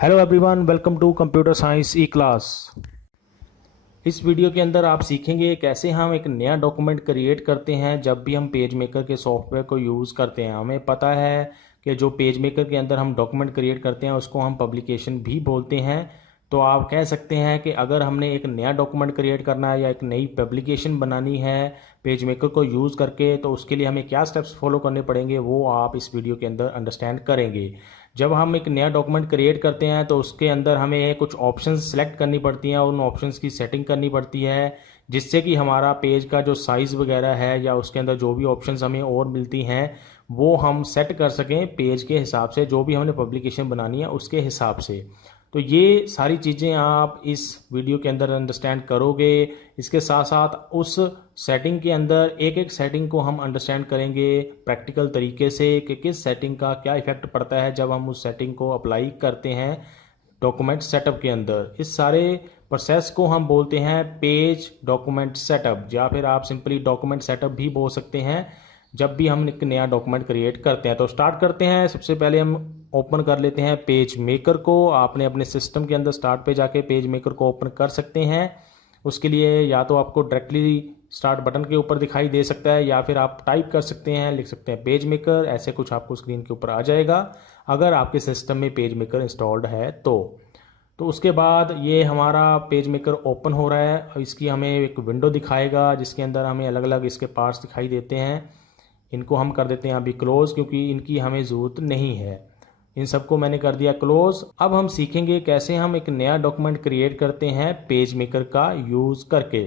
Hello everyone, welcome to computer science E class. इस video के अंदर आप सीखेंगे कैसे हम एक नया डॉक्यूमेंट क्रिएट करते हैं जब भी हम पेज मेकर के सॉफ्टवेयर को यूज़ करते हैं। हमें पता है कि जो पेज मेकर के अंदर हम डॉक्यूमेंट क्रिएट करते हैं उसको हम पब्लिकेशन भी बोलते हैं। तो आप कह सकते हैं कि अगर हमने एक नया डॉक्यूमेंट क्रिएट करना है या एक नई पब्लिकेशन बनानी है पेज मेकर को यूज़ करके, तो उसके लिए हमें क्या स्टेप्स फॉलो करने पड़ेंगे वो आप इस वीडियो के अंदर अंडरस्टैंड करेंगे। जब हम एक नया डॉक्यूमेंट क्रिएट करते हैं तो उसके अंदर हमें कुछ ऑप्शंस सेलेक्ट करनी पड़ती हैं और उन ऑप्शंस की सेटिंग करनी पड़ती है, जिससे कि हमारा पेज का जो साइज़ वगैरह है या उसके अंदर जो भी ऑप्शंस हमें और मिलती हैं वो हम सेट कर सकें पेज के हिसाब से, जो भी हमने पब्लिकेशन बनानी है उसके हिसाब से। तो ये सारी चीज़ें आप इस वीडियो के अंदर अंडरस्टैंड करोगे। इसके साथ साथ उस सेटिंग के अंदर एक एक सेटिंग को हम अंडरस्टैंड करेंगे प्रैक्टिकल तरीके से कि किस सेटिंग का क्या इफेक्ट पड़ता है जब हम उस सेटिंग को अप्लाई करते हैं डॉक्यूमेंट सेटअप के अंदर। इस सारे प्रोसेस को हम बोलते हैं पेज डॉक्यूमेंट सेटअप, या फिर आप सिंपली डॉक्यूमेंट सेटअप भी बोल सकते हैं जब भी हम एक नया डॉक्यूमेंट क्रिएट करते हैं। तो स्टार्ट करते हैं। सबसे पहले हम ओपन कर लेते हैं पेज मेकर को। आपने अपने सिस्टम के अंदर स्टार्ट पे जाके पेज मेकर को ओपन कर सकते हैं। उसके लिए या तो आपको डायरेक्टली स्टार्ट बटन के ऊपर दिखाई दे सकता है या फिर आप टाइप कर सकते हैं, लिख सकते हैं पेज मेकर, ऐसे कुछ आपको स्क्रीन के ऊपर आ जाएगा अगर आपके सिस्टम में पेज मेकर इंस्टॉल्ड है तो उसके बाद ये हमारा पेज मेकर ओपन हो रहा है। इसकी हमें एक विंडो दिखाएगा जिसके अंदर हमें अलग अलग इसके पार्ट्स दिखाई देते हैं। इनको हम कर देते हैं अभी क्लोज, क्योंकि इनकी हमें ज़रूरत नहीं है। इन सबको मैंने कर दिया क्लोज। अब हम सीखेंगे कैसे हम एक नया डॉक्यूमेंट क्रिएट करते हैं पेज मेकर का यूज़ करके।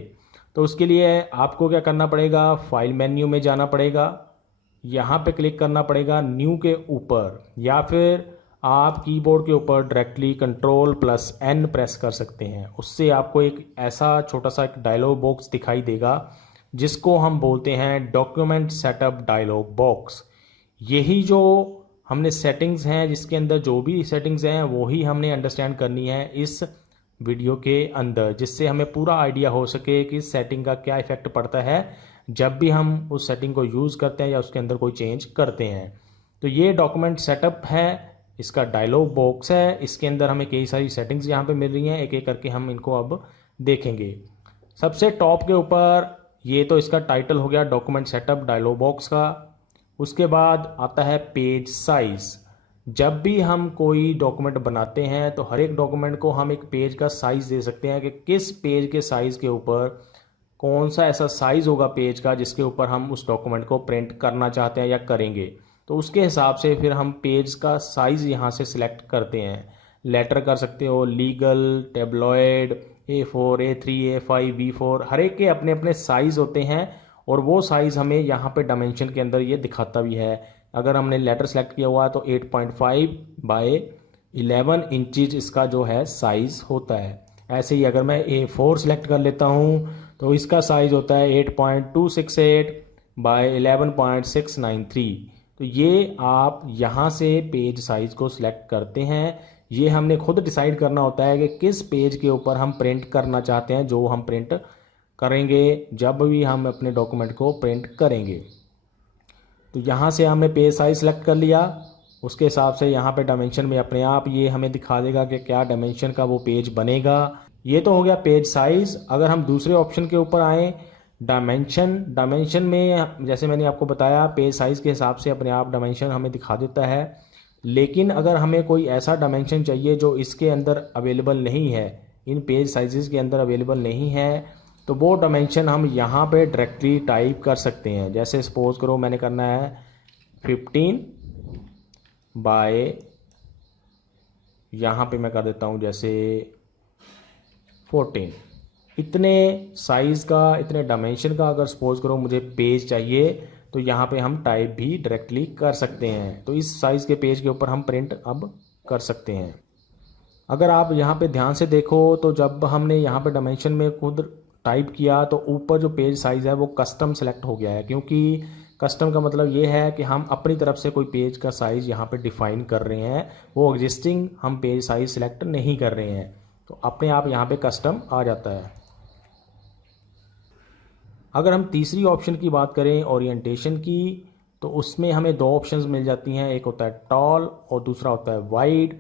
तो उसके लिए आपको क्या करना पड़ेगा, फाइल मेन्यू में जाना पड़ेगा, यहाँ पे क्लिक करना पड़ेगा न्यू के ऊपर, या फिर आप कीबोर्ड के ऊपर डायरेक्टली Ctrl+N प्रेस कर सकते हैं। उससे आपको एक ऐसा छोटा सा एक डायलॉग बॉक्स दिखाई देगा जिसको हम बोलते हैं डॉक्यूमेंट सेटअप डायलॉग बॉक्स। यही जो हमने सेटिंग्स हैं, जिसके अंदर जो भी सेटिंग्स हैं वही हमने अंडरस्टैंड करनी है इस वीडियो के अंदर, जिससे हमें पूरा आइडिया हो सके कि सेटिंग का क्या इफेक्ट पड़ता है जब भी हम उस सेटिंग को यूज़ करते हैं या उसके अंदर कोई चेंज करते हैं। तो ये डॉक्यूमेंट सेटअप है, इसका डायलॉग बॉक्स है। इसके अंदर हमें कई सारी सेटिंग्स यहाँ पे मिल रही हैं, एक एक करके हम इनको अब देखेंगे। सबसे टॉप के ऊपर ये तो इसका टाइटल हो गया डॉक्यूमेंट सेटअप डायलॉग बॉक्स का। उसके बाद आता है पेज साइज। जब भी हम कोई डॉक्यूमेंट बनाते हैं तो हर एक डॉक्यूमेंट को हम एक पेज का साइज दे सकते हैं कि किस पेज के साइज के ऊपर कौन सा ऐसा साइज होगा पेज का जिसके ऊपर हम उस डॉक्यूमेंट को प्रिंट करना चाहते हैं या करेंगे। तो उसके हिसाब से फिर हम पेज का साइज यहाँ से सिलेक्ट करते हैं। लेटर कर सकते हो, legal, tabloid, A4, A3, A5, B4, हर एक के अपने अपने साइज़ होते हैं और वो साइज़ हमें यहाँ पे डायमेंशन के अंदर ये दिखाता भी है। अगर हमने लेटर सेलेक्ट किया हुआ है तो 8.5 बाय 11 इंचज़ इसका जो है साइज़ होता है। ऐसे ही अगर मैं A4 सेलेक्ट कर लेता हूँ तो इसका साइज़ होता है 8.268 बाय 11.693। तो ये आप यहाँ से पेज साइज़ को सिलेक्ट करते हैं। ये हमने खुद डिसाइड करना होता है कि किस पेज के ऊपर हम प्रिंट करना चाहते हैं, जो हम प्रिंट करेंगे जब भी हम अपने डॉक्यूमेंट को प्रिंट करेंगे। तो यहाँ से हमने पेज साइज सेलेक्ट कर लिया। उसके हिसाब से यहाँ पे डायमेंशन में अपने आप ये हमें दिखा देगा कि क्या डायमेंशन का वो पेज बनेगा। ये तो हो गया पेज साइज। अगर हम दूसरे ऑप्शन के ऊपर आए डायमेंशन में, जैसे मैंने आपको बताया पेज साइज के हिसाब से अपने आप डायमेंशन हमें दिखा देता है। लेकिन अगर हमें कोई ऐसा डायमेंशन चाहिए जो इसके अंदर अवेलेबल नहीं है, इन पेज साइजेस के अंदर अवेलेबल नहीं है, तो वो डायमेंशन हम यहाँ पे डायरेक्टली टाइप कर सकते हैं। जैसे सपोज करो मैंने करना है 15 बाय, यहाँ पे मैं कर देता हूँ जैसे 14। इतने साइज़ का, इतने डायमेंशन का अगर सपोज करो मुझे पेज चाहिए तो यहाँ पे हम टाइप भी डायरेक्टली कर सकते हैं। तो इस साइज़ के पेज के ऊपर हम प्रिंट अब कर सकते हैं। अगर आप यहाँ पे ध्यान से देखो तो जब हमने यहाँ पे डायमेंशन में खुद टाइप किया तो ऊपर जो पेज साइज़ है वो कस्टम सेलेक्ट हो गया है, क्योंकि कस्टम का मतलब ये है कि हम अपनी तरफ से कोई पेज का साइज़ यहाँ पे डिफ़ाइन कर रहे हैं, वो एग्जिस्टिंग हम पेज साइज़ सेलेक्ट नहीं कर रहे हैं। तो अपने आप यहाँ पे कस्टम आ जाता है। अगर हम तीसरी ऑप्शन की बात करें ओरिएंटेशन की, तो उसमें हमें दो ऑप्शंस मिल जाती हैं, एक होता है टॉल और दूसरा होता है वाइड।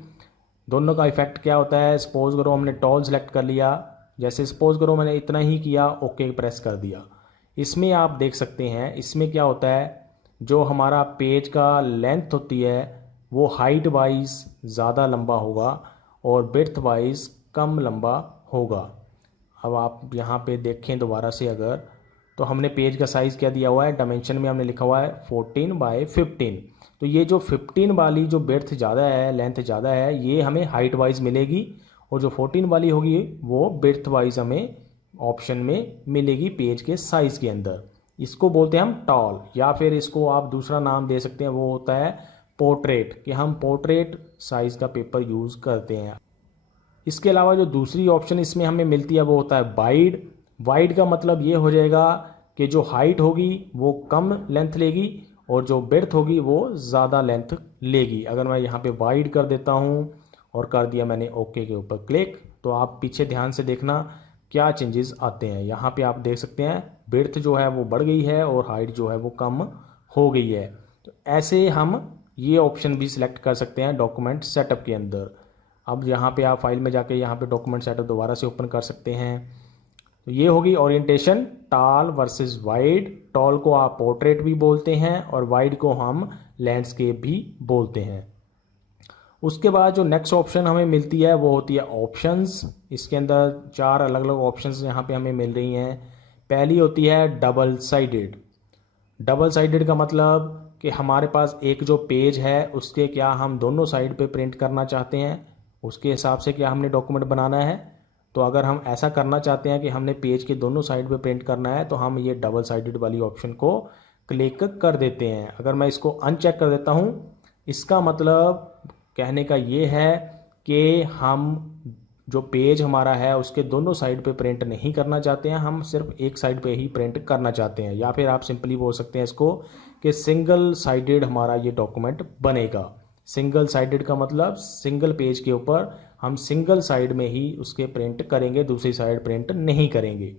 दोनों का इफेक्ट क्या होता है, सपोज करो हमने टॉल सेलेक्ट कर लिया, जैसे सपोज करो मैंने इतना ही किया, ओके प्रेस कर दिया। इसमें आप देख सकते हैं इसमें क्या होता है, जो हमारा पेज का लेंथ होती है वो हाइट वाइज ज़्यादा लंबा होगा और विड्थ वाइज कम लंबा होगा। अब आप यहाँ पे देखें दोबारा से अगर, तो हमने पेज का साइज़ क्या दिया हुआ है, डायमेंशन में हमने लिखा हुआ है 14/15। तो ये जो 15 वाली जो विड्थ ज़्यादा है, लेंथ ज़्यादा है, ये हमें हाइट वाइज मिलेगी, और जो 14 वाली होगी वो विड्थ वाइज हमें ऑप्शन में मिलेगी पेज के साइज़ के अंदर। इसको बोलते हैं हम टॉल, या फिर इसको आप दूसरा नाम दे सकते हैं, वो होता है पोर्ट्रेट, कि हम पोर्ट्रेट साइज़ का पेपर यूज़ करते हैं। इसके अलावा जो दूसरी ऑप्शन इसमें हमें मिलती है वो होता है वाइड। वाइड का मतलब ये हो जाएगा कि जो हाइट होगी वो कम लेंथ लेगी और जो विड्थ होगी वो ज़्यादा लेंथ लेगी। अगर मैं यहाँ पे वाइड कर देता हूँ और कर दिया मैंने ओके के ऊपर क्लिक, तो आप पीछे ध्यान से देखना क्या चेंजेस आते हैं। यहाँ पे आप देख सकते हैं विड्थ जो है वो बढ़ गई है और हाइट जो है वो कम हो गई है। तो ऐसे हम ये ऑप्शन भी सिलेक्ट कर सकते हैं डॉक्यूमेंट सेटअप के अंदर। अब यहाँ पे आप फाइल में जाके यहाँ पे डॉक्यूमेंट सेटअप दोबारा से ओपन कर सकते हैं। तो ये होगी orientation tall versus wide. Tall को आप पोर्ट्रेट भी बोलते हैं और वाइड को हम लैंडस्केप भी बोलते हैं। उसके बाद जो नेक्स्ट ऑप्शन हमें मिलती है वो होती है ऑप्शंस। इसके अंदर 4 अलग अलग ऑप्शंस यहाँ पे हमें मिल रही हैं। पहली होती है डबल साइडेड। डबल साइडेड का मतलब कि हमारे पास एक जो पेज है उसके क्या हम दोनों साइड पे प्रिंट करना चाहते हैं, उसके हिसाब से क्या हमने डॉक्यूमेंट बनाना है। तो अगर हम ऐसा करना चाहते हैं कि हमने पेज के दोनों साइड पे प्रिंट करना है तो हम ये डबल साइडेड वाली ऑप्शन को क्लिक कर देते हैं। अगर मैं इसको अनचेक कर देता हूँ, इसका मतलब कहने का ये है कि हम जो पेज हमारा है उसके दोनों साइड पे प्रिंट नहीं करना चाहते हैं, हम सिर्फ एक साइड पे ही प्रिंट करना चाहते हैं। या फिर आप सिंपली बोल सकते हैं इसको कि सिंगल साइडेड हमारा ये डॉक्यूमेंट बनेगा। सिंगल साइडेड का मतलब सिंगल पेज के ऊपर हम सिंगल साइड में ही उसके प्रिंट करेंगे, दूसरी साइड प्रिंट नहीं करेंगे।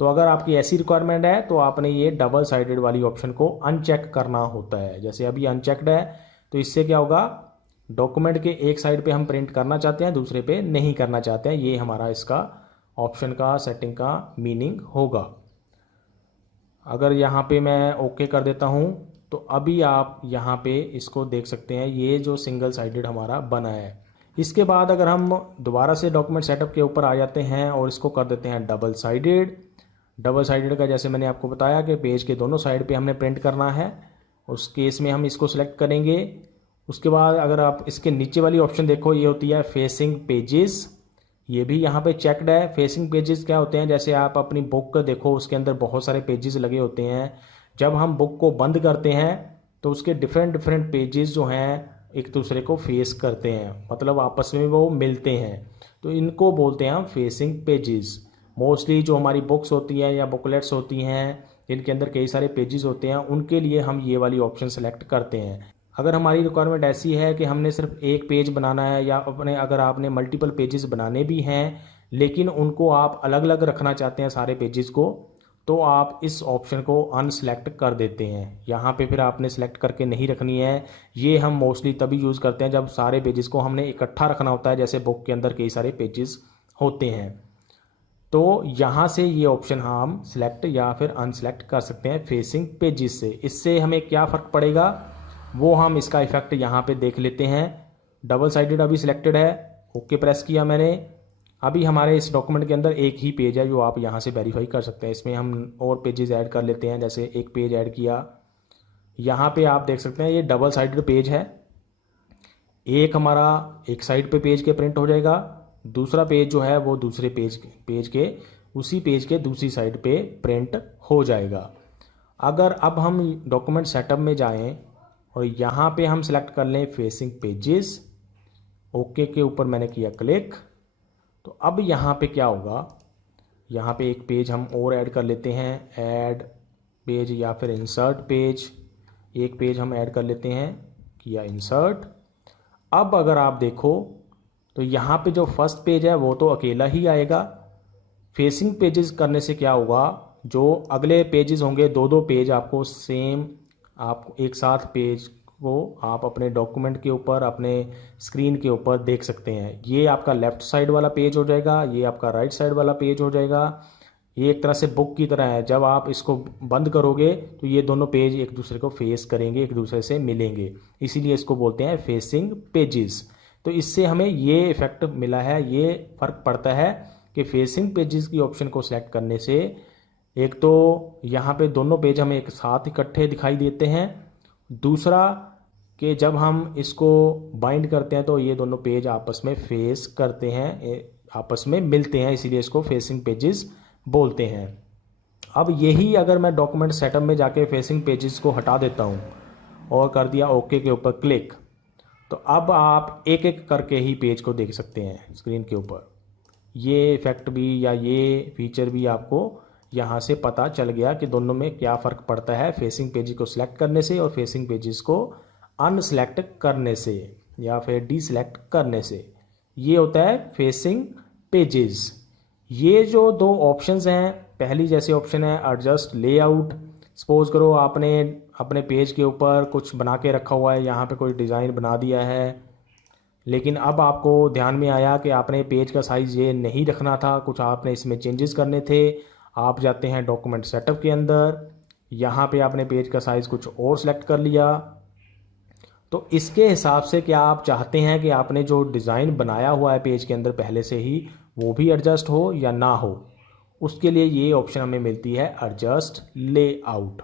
तो अगर आपकी ऐसी रिक्वायरमेंट है तो आपने ये डबल साइडेड वाली ऑप्शन को अनचेक करना होता है। जैसे अभी अनचेक्ड है तो इससे क्या होगा, डॉक्यूमेंट के एक साइड पे हम प्रिंट करना चाहते हैं, दूसरे पे नहीं करना चाहते हैं। ये हमारा इसका ऑप्शन का सेटिंग का मीनिंग होगा। अगर यहाँ पे मैं ओके कर देता हूँ तो अभी आप यहाँ पे इसको देख सकते हैं, ये जो सिंगल साइडेड हमारा बना है। इसके बाद अगर हम दोबारा से डॉक्यूमेंट सेटअप के ऊपर आ जाते हैं और इसको कर देते हैं डबल साइडेड। डबल साइडेड का जैसे मैंने आपको बताया कि पेज के दोनों साइड पे हमने प्रिंट करना है, उस केस में हम इसको सिलेक्ट करेंगे। उसके बाद अगर आप इसके नीचे वाली ऑप्शन देखो, ये होती है फेसिंग पेजेस। ये भी यहाँ पे चेक्ड है। फेसिंग पेजेस क्या होते हैं, जैसे आप अपनी बुक देखो उसके अंदर बहुत सारे पेजेस लगे होते हैं। जब हम बुक को बंद करते हैं तो उसके डिफरेंट डिफरेंट पेजेस जो हैं एक दूसरे को फेस करते हैं, मतलब आपस में वो मिलते हैं। तो इनको बोलते हैं हम फेसिंग पेजेस। मोस्टली जो हमारी बुक्स होती हैं या बुकलेट्स होती हैं जिनके अंदर कई सारे पेजेस होते हैं, उनके लिए हम ये वाली ऑप्शन सेलेक्ट करते हैं। अगर हमारी रिक्वायरमेंट ऐसी है कि हमने सिर्फ एक पेज बनाना है, या अपने अगर आपने मल्टीपल पेजेस बनाने भी हैं लेकिन उनको आप अलग अलग रखना चाहते हैं सारे पेजेस को, तो आप इस ऑप्शन को अनसेलेक्ट कर देते हैं। यहाँ पे फिर आपने सेलेक्ट करके नहीं रखनी है। ये हम मोस्टली तभी यूज़ करते हैं जब सारे पेजेस को हमने इकट्ठा रखना होता है, जैसे बुक के अंदर कई सारे पेजेस होते हैं। तो यहाँ से ये ऑप्शन हम सिलेक्ट या फिर अनसेलेक्ट कर सकते हैं फेसिंग पेजेस से। इससे हमें क्या फ़र्क पड़ेगा वो हम इसका इफेक्ट यहाँ पे देख लेते हैं। डबल साइडेड अभी सिलेक्टेड है, ओके प्रेस किया मैंने। अभी हमारे इस डॉक्यूमेंट के अंदर एक ही पेज है जो आप यहाँ से वेरीफाई कर सकते हैं। इसमें हम और पेजेस ऐड कर लेते हैं, जैसे एक पेज ऐड किया। यहाँ पे आप देख सकते हैं ये डबल साइडेड पेज है। एक हमारा एक साइड पे पेज के प्रिंट हो जाएगा, दूसरा पेज जो है वो दूसरे उसी पेज के दूसरी साइड पे प्रिंट हो जाएगा। अगर अब हम डॉक्यूमेंट सेटअप में जाएं और यहाँ पे हम सेलेक्ट कर लें फेसिंग पेजेस, ओके के ऊपर मैंने किया क्लिक, तो अब यहाँ पे क्या होगा, यहाँ पे एक पेज हम और ऐड कर लेते हैं, ऐड पेज या फिर इंसर्ट पेज। एक पेज हम ऐड कर लेते हैं, किया इंसर्ट। अब अगर आप देखो तो यहाँ पे जो फर्स्ट पेज है वो तो अकेला ही आएगा। फेसिंग पेजेस करने से क्या होगा, जो अगले पेजेस होंगे, दो दो पेज आपको सेम, आप एक साथ पेज को आप अपने डॉक्यूमेंट के ऊपर, अपने स्क्रीन के ऊपर देख सकते हैं। ये आपका लेफ़्ट साइड वाला पेज हो जाएगा, ये आपका राइट साइड वाला पेज हो जाएगा। ये एक तरह से बुक की तरह है, जब आप इसको बंद करोगे तो ये दोनों पेज एक दूसरे को फेस करेंगे, एक दूसरे से मिलेंगे, इसीलिए इसको बोलते हैं फेसिंग पेजेस। तो इससे हमें ये इफ़ेक्ट मिला है, ये फ़र्क पड़ता है कि फेसिंग पेजेस की ऑप्शन को सिलेक्ट करने से एक तो यहाँ पे दोनों पेज हमें एक साथ इकट्ठे दिखाई देते हैं, दूसरा कि जब हम इसको बाइंड करते हैं तो ये दोनों पेज आपस में फेस करते हैं, आपस में मिलते हैं, इसीलिए इसको फेसिंग पेजेस बोलते हैं। अब यही अगर मैं डॉक्यूमेंट सेटअप में जाके फेसिंग पेजेस को हटा देता हूँ और कर दिया ओके के ऊपर क्लिक, तो अब आप एक एक करके ही पेज को देख सकते हैं स्क्रीन के ऊपर। ये इफ़ेक्ट भी या ये फीचर भी आपको यहाँ से पता चल गया कि दोनों में क्या फ़र्क पड़ता है फेसिंग पेजेस को सिलेक्ट करने से और फेसिंग पेजेस को अनसेलेक्ट करने से या फिर डीसेलेक्ट करने से। ये होता है फेसिंग पेजेस। ये जो दो ऑप्शंस हैं, पहली जैसे ऑप्शन है एडजस्ट लेआउट। सपोज करो आपने अपने पेज के ऊपर कुछ बना के रखा हुआ है, यहाँ पे कोई डिज़ाइन बना दिया है, लेकिन अब आपको ध्यान में आया कि आपने पेज का साइज़ ये नहीं रखना था, कुछ आपने इसमें चेंजेस करने थे। आप जाते हैं डॉक्यूमेंट सेटअप के अंदर, यहाँ पे आपने पेज का साइज़ कुछ और सेलेक्ट कर लिया। तो इसके हिसाब से क्या आप चाहते हैं कि आपने जो डिज़ाइन बनाया हुआ है पेज के अंदर पहले से ही, वो भी एडजस्ट हो या ना हो, उसके लिए ये ऑप्शन हमें मिलती है एडजस्ट लेआउट।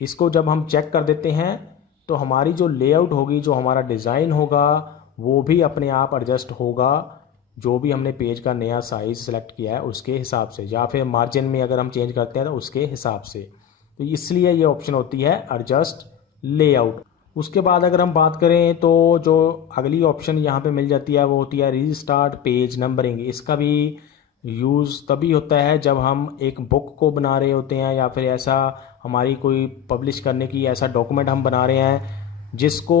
इसको जब हम चेक कर देते हैं तो हमारी जो लेआउट होगी, जो हमारा डिज़ाइन होगा, वो भी अपने आप एडजस्ट होगा, जो भी हमने पेज का नया साइज़ सेलेक्ट किया है उसके हिसाब से, या फिर मार्जिन में अगर हम चेंज करते हैं तो उसके हिसाब से। तो इसलिए ये ऑप्शन होती है एडजस्ट लेआउट। उसके बाद अगर हम बात करें तो जो अगली ऑप्शन यहाँ पे मिल जाती है वो होती है रीस्टार्ट पेज नंबरिंग। इसका भी यूज़ तभी होता है जब हम एक बुक को बना रहे होते हैं या फिर ऐसा हमारी कोई पब्लिश करने की ऐसा डॉक्यूमेंट हम बना रहे हैं जिसको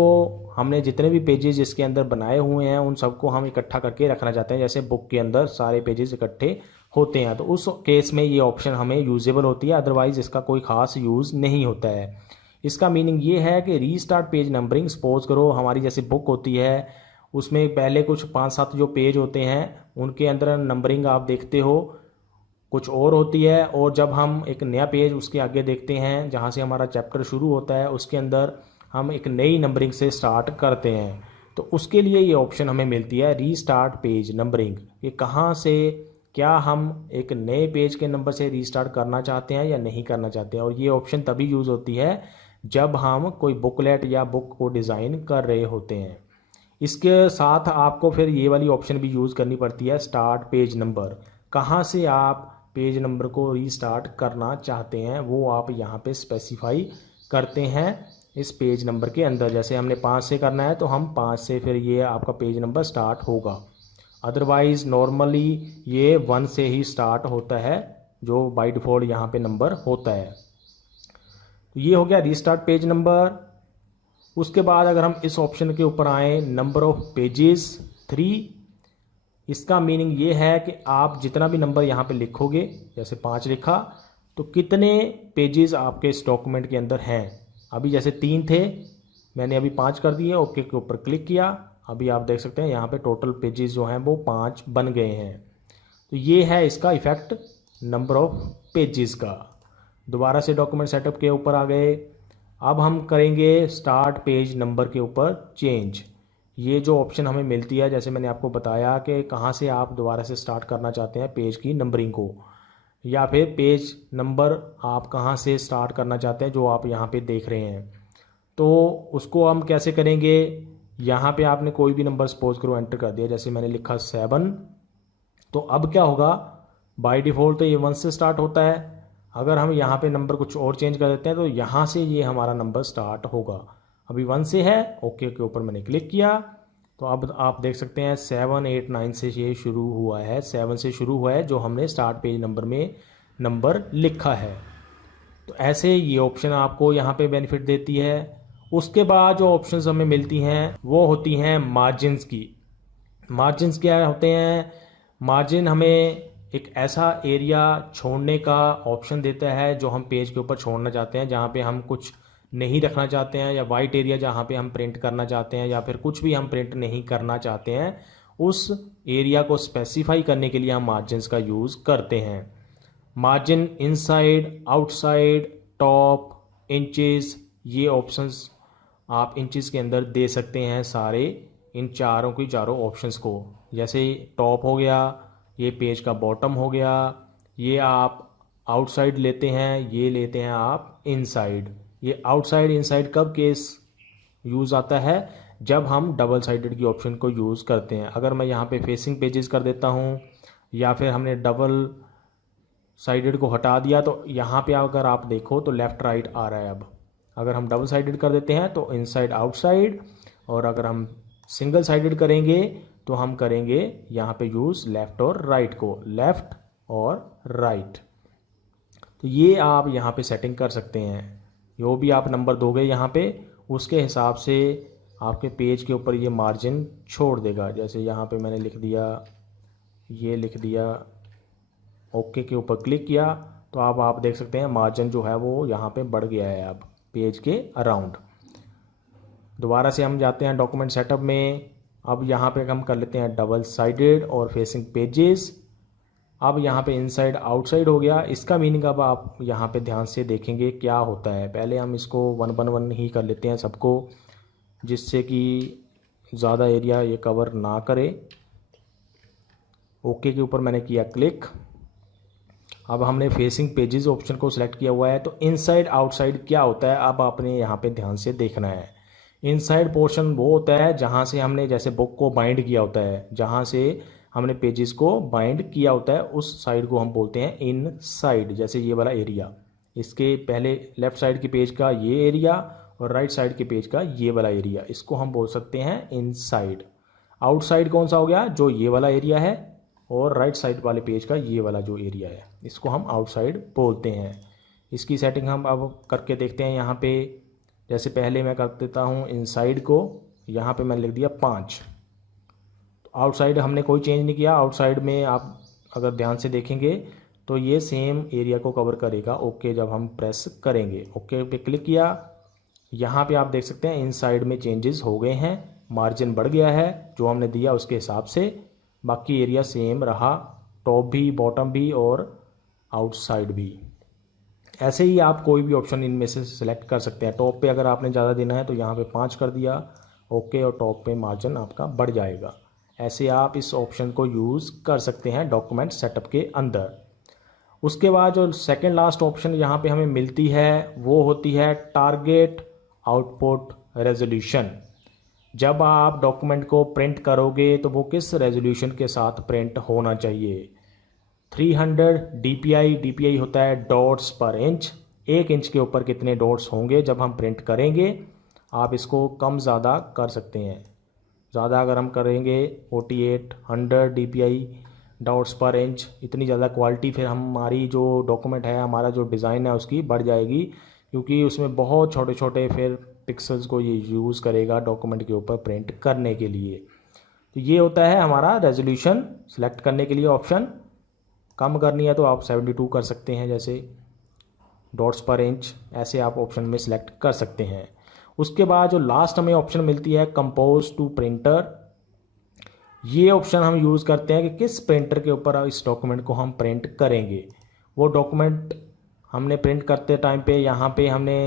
हमने जितने भी पेजेस इसके अंदर बनाए हुए हैं उन सबको हम इकट्ठा करके रखना चाहते हैं, जैसे बुक के अंदर सारे पेजेस इकट्ठे होते हैं। तो उस केस में ये ऑप्शन हमें यूजेबल होती है, अदरवाइज़ इसका कोई ख़ास यूज़ नहीं होता है। इसका मीनिंग ये है कि रीस्टार्ट पेज नंबरिंग, सपोज करो हमारी जैसे बुक होती है, उसमें पहले कुछ 5-7 जो पेज होते हैं उनके अंदर नंबरिंग आप देखते हो कुछ और होती है, और जब हम एक नया पेज उसके आगे देखते हैं जहाँ से हमारा चैप्टर शुरू होता है, उसके अंदर हम एक नई नंबरिंग से स्टार्ट करते हैं। तो उसके लिए ये ऑप्शन हमें मिलती है रीस्टार्ट पेज नंबरिंग, कि कहाँ से क्या हम एक नए पेज के नंबर से रीस्टार्ट करना चाहते हैं या नहीं करना चाहते हैं। और ये ऑप्शन तभी यूज़ होती है जब हम कोई बुकलेट या बुक को डिज़ाइन कर रहे होते हैं। इसके साथ आपको फिर ये वाली ऑप्शन भी यूज़ करनी पड़ती है स्टार्ट पेज नंबर। कहाँ से आप पेज नंबर को रीस्टार्ट करना चाहते हैं वो आप यहाँ पे स्पेसिफाई करते हैं इस पेज नंबर के अंदर। जैसे हमने 5 से करना है तो हम 5 से फिर ये आपका पेज नंबर स्टार्ट होगा, अदरवाइज़ नॉर्मली ये 1 से ही स्टार्ट होता है जो बाय डिफ़ॉल्ट यहाँ पे नंबर होता है। तो ये हो गया रीस्टार्ट पेज नंबर। उसके बाद अगर हम इस ऑप्शन के ऊपर आएँ नंबर ऑफ पेजेस 3, इसका मीनिंग ये है कि आप जितना भी नंबर यहाँ पे लिखोगे, जैसे 5 लिखा, तो कितने पेजेस आपके इस डॉक्यूमेंट के अंदर हैं। अभी जैसे 3 थे, मैंने अभी 5 कर दिए, ओके के ऊपर क्लिक किया, अभी आप देख सकते हैं यहाँ पे टोटल पेजेस जो हैं वो 5 बन गए हैं। तो ये है इसका इफ़ेक्ट नंबर ऑफ पेजेस का। दोबारा से डॉक्यूमेंट सेटअप के ऊपर आ गए, अब हम करेंगे स्टार्ट पेज नंबर के ऊपर चेंज। ये जो ऑप्शन हमें मिलती है, जैसे मैंने आपको बताया कि कहाँ से आप दोबारा से स्टार्ट करना चाहते हैं पेज की नंबरिंग को, या फिर पेज नंबर आप कहाँ से स्टार्ट करना चाहते हैं जो आप यहाँ पे देख रहे हैं। तो उसको हम कैसे करेंगे, यहाँ पे आपने कोई भी नंबर सपोज करो एंटर कर दिया, जैसे मैंने लिखा 7, तो अब क्या होगा, बाय डिफ़ॉल्ट तो ये 1 से स्टार्ट होता है। अगर हम यहाँ पे नंबर कुछ और चेंज कर देते हैं तो यहाँ से ये हमारा नंबर स्टार्ट होगा। अभी 1 से है, ओके के ऊपर मैंने क्लिक किया, तो अब आप देख सकते हैं 7, 8, 9 से ये शुरू हुआ है, 7 से शुरू हुआ है जो हमने स्टार्ट पेज नंबर में नंबर लिखा है। तो ऐसे ये ऑप्शन आपको यहाँ पे बेनिफिट देती है। उसके बाद जो ऑप्शंस हमें मिलती हैं वो होती हैं मार्जिन्स की। मार्जिन्स क्या होते हैं, मार्जिन हमें एक ऐसा एरिया छोड़ने का ऑप्शन देता है जो हम पेज के ऊपर छोड़ना चाहते हैं, जहाँ पे हम कुछ नहीं रखना चाहते हैं, या वाइट एरिया जहाँ पे हम प्रिंट करना चाहते हैं, या फिर कुछ भी हम प्रिंट नहीं करना चाहते हैं, उस एरिया को स्पेसिफाई करने के लिए हम मार्जिन्स का यूज़ करते हैं। Margin inside, outside, top, inches, ये ऑप्शंस आप इंचेस के अंदर दे सकते हैं सारे इन चारों की चारों ऑप्शंस को। जैसे टॉप हो गया, ये पेज का बॉटम हो गया, ये आप आउटसाइड लेते हैं, ये लेते हैं आप इनसाइड। ये आउटसाइड इनसाइड कब केस यूज़ आता है, जब हम डबल साइडेड की ऑप्शन को यूज़ करते हैं। अगर मैं यहाँ पे फेसिंग पेजेस कर देता हूँ, या फिर हमने डबल साइडेड को हटा दिया, तो यहाँ पे अगर आप देखो तो लेफ़्ट राइट आ रहा है। अब अगर हम डबल साइडेड कर देते हैं तो इनसाइड आउटसाइड, और अगर हम सिंगल साइडेड करेंगे तो हम करेंगे यहाँ पे यूज़ लेफ़्ट और राइट को, लेफ़्ट और राइट। तो ये आप यहाँ पे सेटिंग कर सकते हैं। जो भी आप नंबर दोगे यहाँ पे, उसके हिसाब से आपके पेज के ऊपर ये मार्जिन छोड़ देगा। जैसे यहाँ पे मैंने लिख दिया, ये लिख दिया, ओके के ऊपर क्लिक किया, तो अब आप देख सकते हैं मार्जिन जो है वो यहाँ पे बढ़ गया है अब पेज के अराउंड। दोबारा से हम जाते हैं डॉक्यूमेंट सेटअप में। अब यहाँ पे हम कर लेते हैं डबल साइडेड और फेसिंग पेजेस। अब यहाँ पे इनसाइड आउटसाइड हो गया। इसका मीनिंग अब आप यहाँ पे ध्यान से देखेंगे क्या होता है। पहले हम इसको 1 ही कर लेते हैं सबको, जिससे कि ज़्यादा एरिया ये कवर ना करे। ओके के ऊपर मैंने किया क्लिक। अब हमने फेसिंग पेजेस ऑप्शन को सिलेक्ट किया हुआ है। तो इनसाइड आउटसाइड क्या होता है, अब आपने यहाँ पे ध्यान से देखना है। इनसाइड पोर्शन वो होता है जहाँ से हमने जैसे बुक को बाइंड किया होता है, जहाँ से हमने पेजेस को बाइंड किया होता है, उस साइड को हम बोलते हैं इन साइड। जैसे ये वाला एरिया, इसके पहले लेफ़्ट साइड के पेज का ये एरिया और राइट साइड के पेज का ये वाला एरिया, इसको हम बोल सकते हैं इन साइड। आउटसाइड कौन सा हो गया, जो ये वाला एरिया है, और राइट साइड वाले पेज का ये वाला जो एरिया है, इसको हम आउटसाइड बोलते हैं। इसकी सेटिंग हम अब करके देखते हैं यहाँ पे। जैसे पहले मैं कर देता हूँ इनसाइड को, यहाँ पे मैंने लिख दिया 5। आउटसाइड हमने कोई चेंज नहीं किया। आउटसाइड में आप अगर ध्यान से देखेंगे तो ये सेम एरिया को कवर करेगा। ओके जब हम प्रेस करेंगे, ओके पे क्लिक किया, यहाँ पे आप देख सकते हैं इनसाइड में चेंजेस हो गए हैं, मार्जिन बढ़ गया है जो हमने दिया उसके हिसाब से। बाकी एरिया सेम रहा, टॉप भी, बॉटम भी और आउटसाइड भी। ऐसे ही आप कोई भी ऑप्शन इनमें से सिलेक्ट कर सकते हैं। टॉप पे अगर आपने ज़्यादा देना है तो यहाँ पे 5 कर दिया, ओके, और टॉप पे मार्जिन आपका बढ़ जाएगा। ऐसे आप इस ऑप्शन को यूज़ कर सकते हैं डॉक्यूमेंट सेटअप के अंदर। उसके बाद जो सेकंड लास्ट ऑप्शन यहाँ पे हमें मिलती है वो होती है टारगेट आउटपुट रेजोल्यूशन। जब आप डॉक्यूमेंट को प्रिंट करोगे तो वो किस रेजोल्यूशन के साथ प्रिंट होना चाहिए। 300 DPI, DPI होता है डॉट्स पर इंच। 1 इंच के ऊपर कितने डॉट्स होंगे जब हम प्रिंट करेंगे। आप इसको कम ज़्यादा कर सकते हैं। ज़्यादा अगर हम करेंगे 48, 100 DPI डॉट्स पर इंच, इतनी ज़्यादा क्वालिटी फिर हमारी जो डॉक्यूमेंट है, हमारा जो डिज़ाइन है उसकी बढ़ जाएगी, क्योंकि उसमें बहुत छोटे छोटे फिर पिक्सल्स को ये यूज़ करेगा डॉक्यूमेंट के ऊपर प्रिंट करने के लिए। तो ये होता है हमारा रेजोल्यूशन सेलेक्ट करने के लिए ऑप्शन। कम करनी है तो आप 72 कर सकते हैं, जैसे डॉट्स पर इंच, ऐसे आप ऑप्शन में सिलेक्ट कर सकते हैं। उसके बाद जो लास्ट हमें ऑप्शन मिलती है कंपोज टू प्रिंटर। ये ऑप्शन हम यूज़ करते हैं कि किस प्रिंटर के ऊपर इस डॉक्यूमेंट को हम प्रिंट करेंगे। वो डॉक्यूमेंट हमने प्रिंट करते टाइम पे यहाँ पे हमने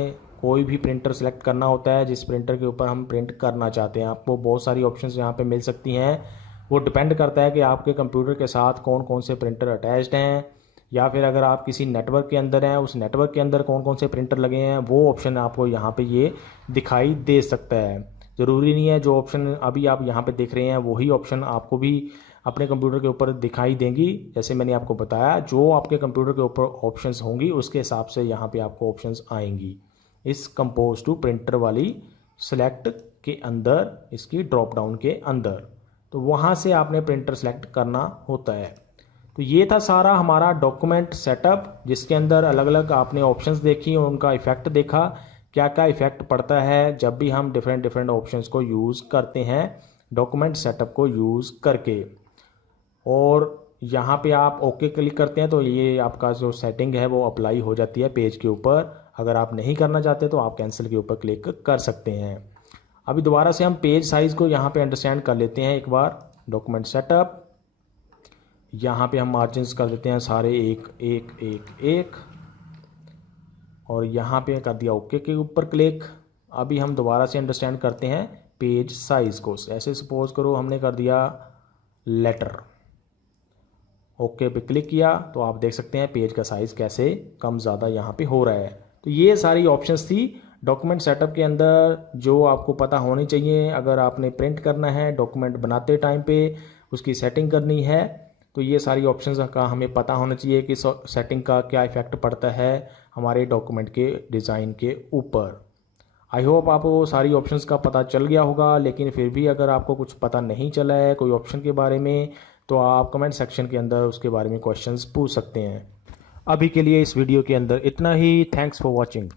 कोई भी प्रिंटर सेलेक्ट करना होता है जिस प्रिंटर के ऊपर हम प्रिंट करना चाहते हैं। आपको बहुत सारी ऑप्शंस यहाँ पे मिल सकती हैं। वो डिपेंड करता है कि आपके कंप्यूटर के साथ कौन कौन से प्रिंटर अटैच्ड हैं, या फिर अगर आप किसी नेटवर्क के अंदर हैं उस नेटवर्क के अंदर कौन कौन से प्रिंटर लगे हैं, वो ऑप्शन आपको यहाँ पे ये दिखाई दे सकता है। ज़रूरी नहीं है जो ऑप्शन अभी आप यहाँ पे देख रहे हैं वही ऑप्शन आपको भी अपने कंप्यूटर के ऊपर दिखाई देंगी। जैसे मैंने आपको बताया, जो आपके कंप्यूटर के ऊपर ऑप्शंस होंगी उसके हिसाब से यहाँ पे आपको ऑप्शंस आएंगी इस कंपोज टू प्रिंटर वाली सेलेक्ट के अंदर, इसकी ड्रॉप डाउन के अंदर। तो वहाँ से आपने प्रिंटर सेलेक्ट करना होता है। तो ये था सारा हमारा डॉक्यूमेंट सेटअप, जिसके अंदर अलग अलग आपने ऑप्शंस देखी और उनका इफ़ेक्ट देखा, क्या क्या इफ़ेक्ट पड़ता है जब भी हम डिफरेंट ऑप्शंस को यूज़ करते हैं डॉक्यूमेंट सेटअप को यूज़ करके। और यहाँ पे आप ओके क्लिक करते हैं तो ये आपका जो सेटिंग है वो अप्लाई हो जाती है पेज के ऊपर। अगर आप नहीं करना चाहते तो आप कैंसिल के ऊपर क्लिक कर सकते हैं। अभी दोबारा से हम पेज साइज़ को यहाँ पे अंडरस्टैंड कर लेते हैं एक बार। डॉक्यूमेंट सेटअप, यहाँ पे हम मार्जिन्स कर देते हैं सारे एक एक एक एक, और यहाँ पे कर दिया ओके के ऊपर क्लिक। अभी हम दोबारा से अंडरस्टैंड करते हैं पेज साइज़ को। ऐसे सपोज करो हमने कर दिया लेटर, ओके पे क्लिक किया तो आप देख सकते हैं पेज का साइज़ कैसे कम ज़्यादा यहाँ पे हो रहा है। तो ये सारी ऑप्शंस थी डॉक्यूमेंट सेटअप के अंदर जो आपको पता होनी चाहिए। अगर आपने प्रिंट करना है डॉक्यूमेंट बनाते टाइम पे, उसकी सेटिंग करनी है, तो ये सारी ऑप्शंस का हमें पता होना चाहिए कि सेटिंग का क्या इफ़ेक्ट पड़ता है हमारे डॉक्यूमेंट के डिज़ाइन के ऊपर। आई होप आपको सारी ऑप्शंस का पता चल गया होगा, लेकिन फिर भी अगर आपको कुछ पता नहीं चला है कोई ऑप्शन के बारे में तो आप कमेंट सेक्शन के अंदर उसके बारे में क्वेश्चंस पूछ सकते हैं। अभी के लिए इस वीडियो के अंदर इतना ही। Thanks for watching.